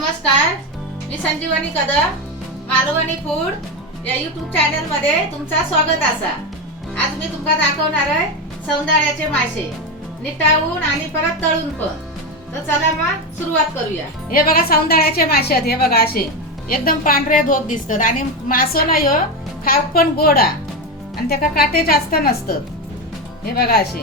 नमस्कार, मी संजीवनी कदम, मालवणी फूड या YouTube channel मध्ये तुमचा स्वागत असा। आज मी तुम्हाला दाखवणार आहे सौंदाळ्याचे मासे, निटाळून आणि परत तळून पण। तर चला मग सुरुवात करूया। हे बघा सौंदाळ्याचे मासे आहेत, हे बघा असे एकदम पांढरे धोप दिसतात आणि मासो ना ह्यो खाव पण गोडा आणि त्याका काटे जास्त नसतात। हे बघा असे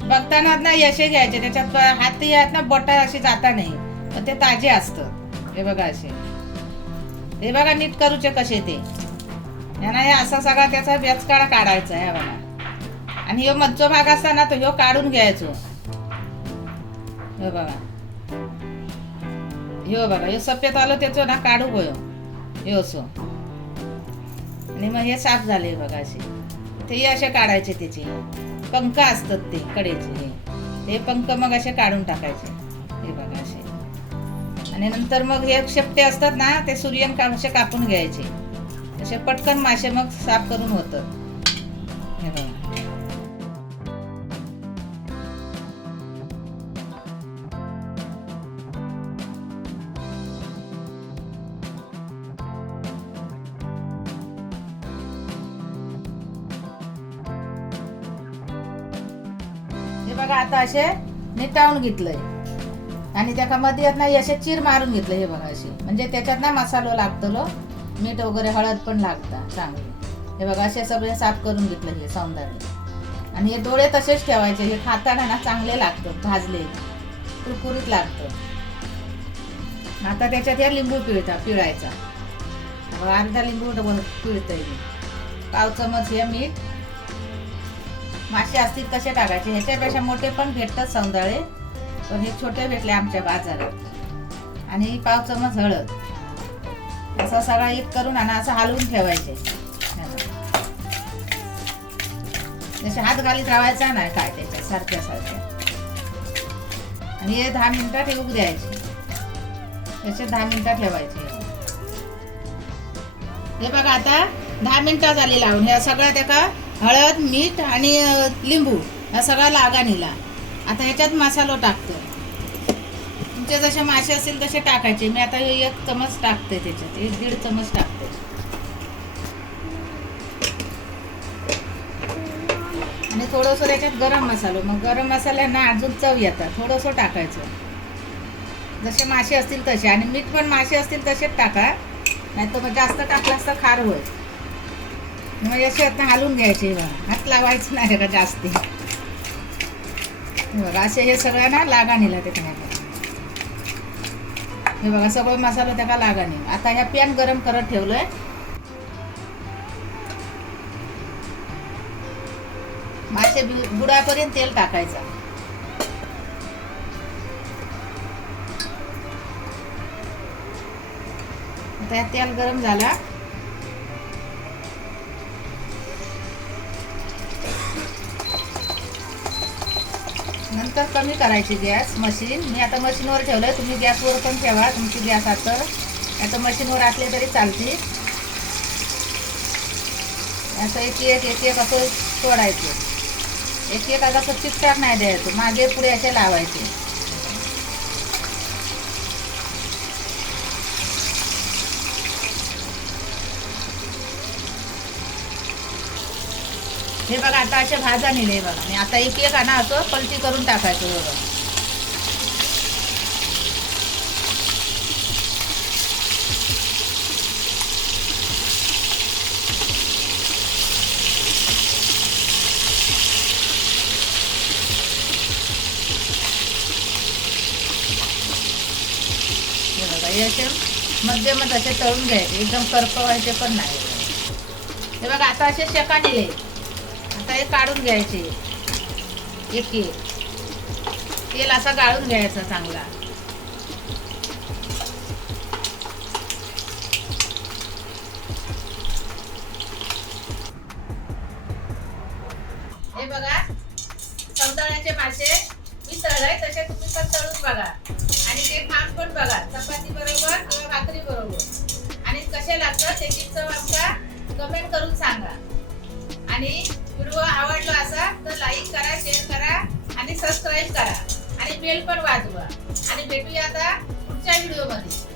बघताना ना यशे घ्यायचे, त्याच्यात हात आहेत ना बोटा अशी जाता नाही, पण ते ताजे असतात। हे बघा असे, हे बघा नीट करूचे कसे ते यांना हे असा सगळा त्याचा बेचकाळा काढायचा आहे बघा। आणि ह्यो मधचा भाग असता ना तो ह्यो काढून घ्यायचो। हे बघा ह्यो सफेद आलो त्याचं ना काढू गयो ह्यो असो। आणि मग हे साफ झाले बघा असे, ते असे काढायचे, त्याचे पंख असतात ते कडेचे, हे पंख मग असे काढून टाकायचे। हे बघा असे, आणि नंतर मग हे शेपटे असतात ना ते सूर्यन असे कापून घ्यायचे, असे पटकन मासे मग साफ करून होतात। हे बघा हे बघा आता असे निटाळून घेतलंय आणि त्याच्या मध्ये ना असे चीर मारून घेतले। हे बघा असे, म्हणजे त्याच्यात ना मसालो लागतलो, मीठ वगैरे हळद पण लागतं चांगली। हे बघा असे सगळे साफ करून घेतले हे सौंदाळे। आणि हे डोळे तसेच ठेवायचे, हे खाताना ना चांगले लागतात, भाजले कुरकुरीत लागतं। आता त्याच्यात हे लिंबू पिळायचा, अर्धा लिंबू पिळतोय, पाव चमच हे मीठ। मासे असतील तसे टाकायचे, ह्याच्यापेक्षा मोठे पण भेटतात सौंदाळे, पण हे छोटे भेटले आमच्या बाजारात। आणि पाव चमच हळद, असा सगळा एक करून आणि असं हलवून ठेवायचे, जसे हात घालीत राहायचा नाही काय त्याच्या सारख्या सारख्या। आणि हे 10 मिनिटं ठेवून द्यायचे, त्याचे 10 मिनिटं ठेवायचे। हे बघा आता 10 मिनिटं झाली लावून, हे सगळं त्याका हळद मीठ आणि लिंबू हा सगळा लागा निला। आता ह्याच्यात मसालो टाकतो, तुमचे जसे मासे असतील तसे टाकायचे। मी आता 1 चमच टाकते, त्याच्यात 1-1.5 चमच टाकते। आणि थोडंसं त्याच्यात गरम मसालो, मग गरम मसाल्यांना अजून चव येतात, थोडंसं टाकायचं जसे मासे असतील तसे। आणि मीठ पण मासे असतील तसेच टाका, नाही तर मग जास्त टाकलास तर खार होईल। मग असे हलवून घ्यायचे, हात लावायचं नाही का जास्ती। बघा असे हे सगळं ना लागा निला त्याच्या। हे बघा सगळं मसाला त्याला लागा नाही। आता ह्या पॅन गरम करत ठेवलंय, मासे बुडापर्यंत तेल टाकायचं। आता तेल गरम झाला, नंतर कमी करायची गॅस मशीन। मी आता मशीनवर ठेवलंय, तुम्ही गॅसवर पण ठेवा, तुमची गॅस आता मशीनवर असले तरी चालते। असं एक असं सोडायचं, एक असं चिकटाक नाही द्यायचं, मागे पुढे असे लावायचे। हे बघा आता असे भाजा नेले बघा, आणि आता एक आणा असं पलटी करून टाकायचं बघा। हे बघा हे असे मध्यम असे तळून घ्यायचे, एकदम करपवायचे पण नाही। हे बघा आता असे शेका नेले, आता हे काढून घ्यायचे एक तेल असा गाळून घ्यायचा चांगला। हे बघा सौंदाळ्याचे मासे मी तळले तसे तुम्ही पण तळून बघा, आणि ते खाऊन पण बघा चपाती बरोबर किंवा भाकरी बरोबर, आणि कसे लागतात त्याची चव आमका कमेंट करून सांगा। आणि व्हिडिओ आवडला असेल तर लाईक करा, शेअर करा आणि सबस्क्राईब करा, आणि बेल पण वाजवा। आणि भेटूया आता पुढच्या पुढच्या व्हिडिओ मध्ये.